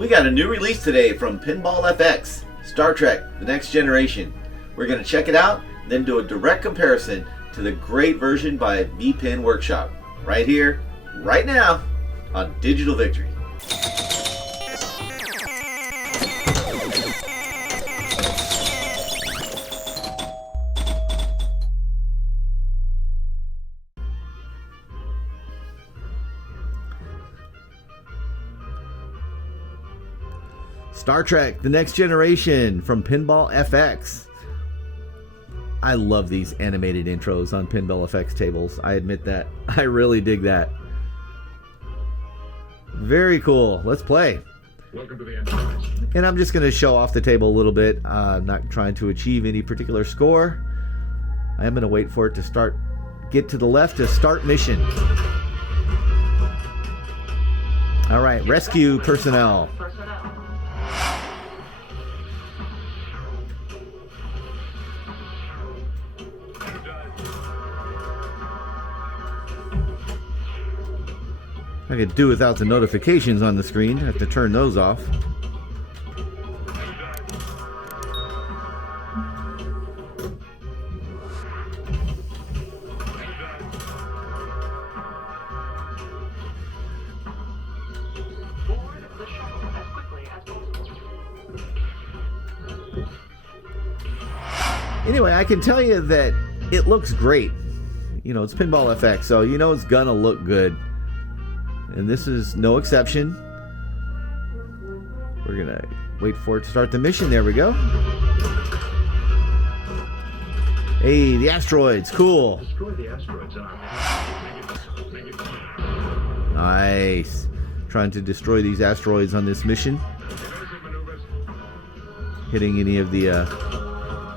We got a new release today from Pinball FX, Star Trek: The Next Generation. We're going to check it out, then do a direct comparison to the great version by VPin Workshop. Right here, right now, on Digital Victory. Star Trek: The Next Generation from Pinball FX. I love these animated intros on Pinball FX tables. I admit that. I really dig that. Very cool. Let's play. Welcome to the Enterprise. And I'm just going to show off the table a little bit. I'm not trying to achieve any particular score. I am going to wait for it to start. Get to the left to start mission. All right, rescue personnel. I could do without the notifications on the screen. I have to turn those off. Anyway, I can tell you that it looks great. You know, it's Pinball FX, so you know it's gonna look good. And this is no exception. We're gonna wait for it to start the mission. There we go. Hey, the asteroids, cool. Destroy the asteroids in our mission. Nice. Trying to destroy these asteroids on this mission. Hitting any of the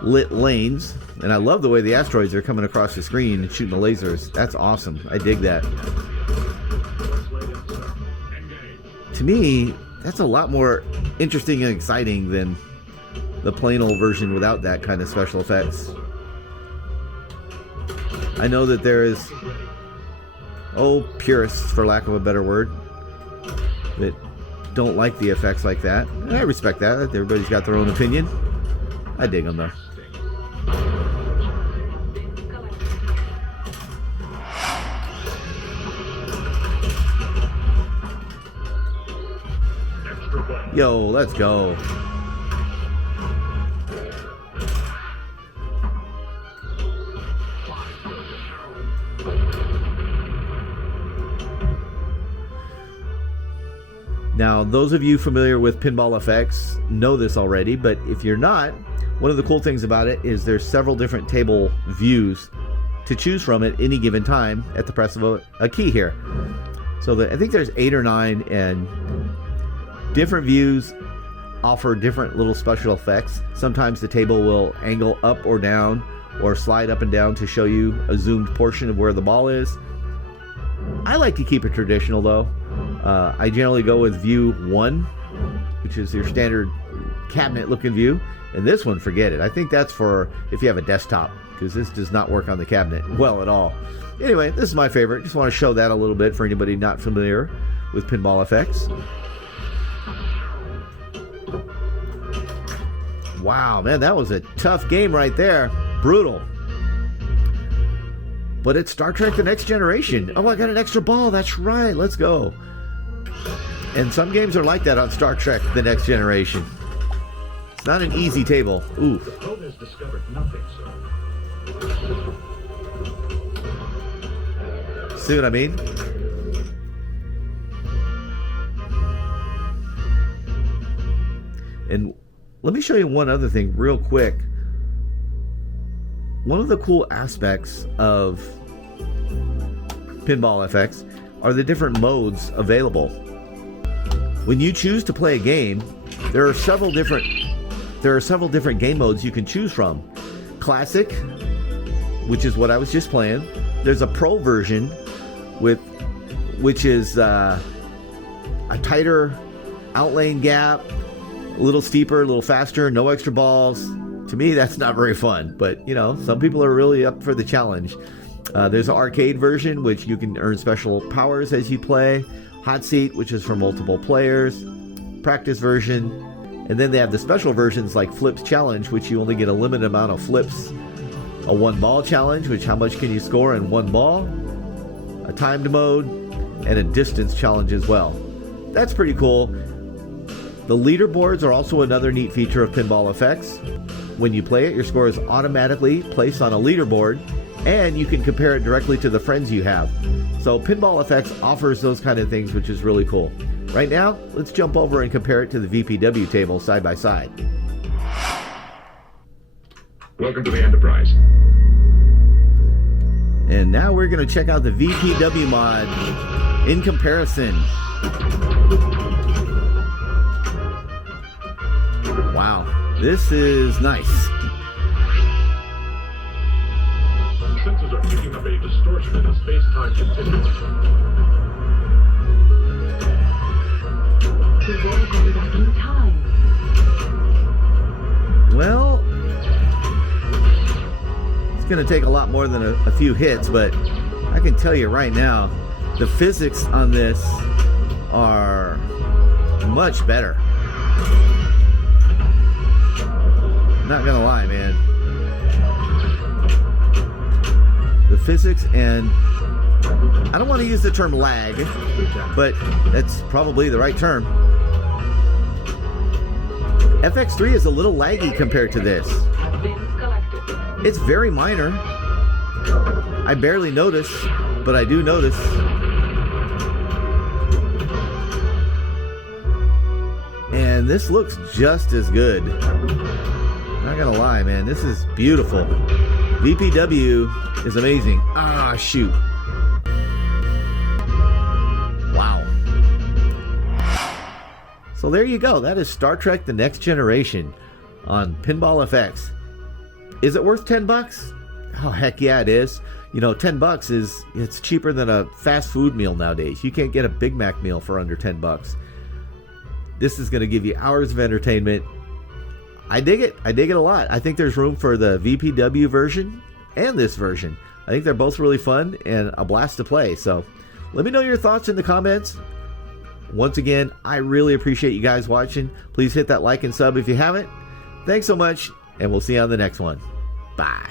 lit lanes. And I love the way the asteroids are coming across the screen and shooting the lasers. That's awesome. I dig that. To me, that's a lot more interesting and exciting than the plain old version without that kind of special effects. I know that there is, purists, for lack of a better word, that don't like the effects like that. And I respect that. Everybody's got their own opinion. I dig them though. Yo, let's go. Now, those of you familiar with Pinball FX know this already, but if you're not, one of the cool things about it is there's several different table views to choose from at any given time at the press of a key here. So I think there's 8 or 9, and different views offer different little special effects. Sometimes the table will angle up or down or slide up and down to show you a zoomed portion of where the ball is. I like to keep it traditional though. I generally go with view 1, which is your standard cabinet looking view. And this one, forget it. I think that's for if you have a desktop, because this does not work on the cabinet well at all. Anyway, this is my favorite. Just want to show that a little bit for anybody not familiar with Pinball FX. Wow, man, that was a tough game right there. Brutal. But it's Star Trek: The Next Generation. Oh, I got an extra ball. That's right. Let's go. And some games are like that on Star Trek: The Next Generation. It's not an easy table. Ooh. The probe has discovered nothing, sir. See what I mean? And let me show you one other thing real quick. One of the cool aspects of Pinball FX are the different modes available. When you choose to play a game, there are several different game modes you can choose from. Classic, which is what I was just playing. There's a Pro version which is a tighter outlane gap, a little steeper, a little faster, no extra balls. To me, that's not very fun, but you know, some people are really up for the challenge. There's an arcade version, which you can earn special powers as you play. Hot seat, which is for multiple players. practice version, and then they have the special versions like Flips Challenge, which you only get a limited amount of flips, a one ball challenge, which how much can you score in one ball, a timed mode, and a distance challenge as well. That's pretty cool. The leaderboards are also another neat feature of Pinball FX. When you play it, your score is automatically placed on a leaderboard, and you can compare it directly to the friends you have. So Pinball FX offers those kind of things, which is really cool. Right now, let's jump over and compare it to the VPW table side by side. Welcome to the Enterprise. And now we're going to check out the VPW mod in comparison. Wow, this is nice. Sensors are picking up a distortion in the space-time continuum. Well, it's going to take a lot more than a few hits, but I can tell you right now, the physics on this are much better. Not gonna lie, man. The physics, and I don't want to use the term lag, but that's probably the right term. FX3 is a little laggy compared to this. It's very minor. I barely notice, but I do notice. And this looks just as good. Not gonna lie, man, this is beautiful. VPW is amazing. Ah, shoot. Wow. So there you go. That is Star Trek: The Next Generation on Pinball FX. Is it worth $10? Oh, heck yeah, it is. You know, $10 it's cheaper than a fast food meal nowadays. You can't get a Big Mac meal for under $10. This is going to give you hours of entertainment. I dig it. I dig it a lot. I think there's room for the VPW version and this version. I think they're both really fun and a blast to play. So let me know your thoughts in the comments. Once again, I really appreciate you guys watching. Please hit that like and sub if you haven't. Thanks so much, and we'll see you on the next one. Bye.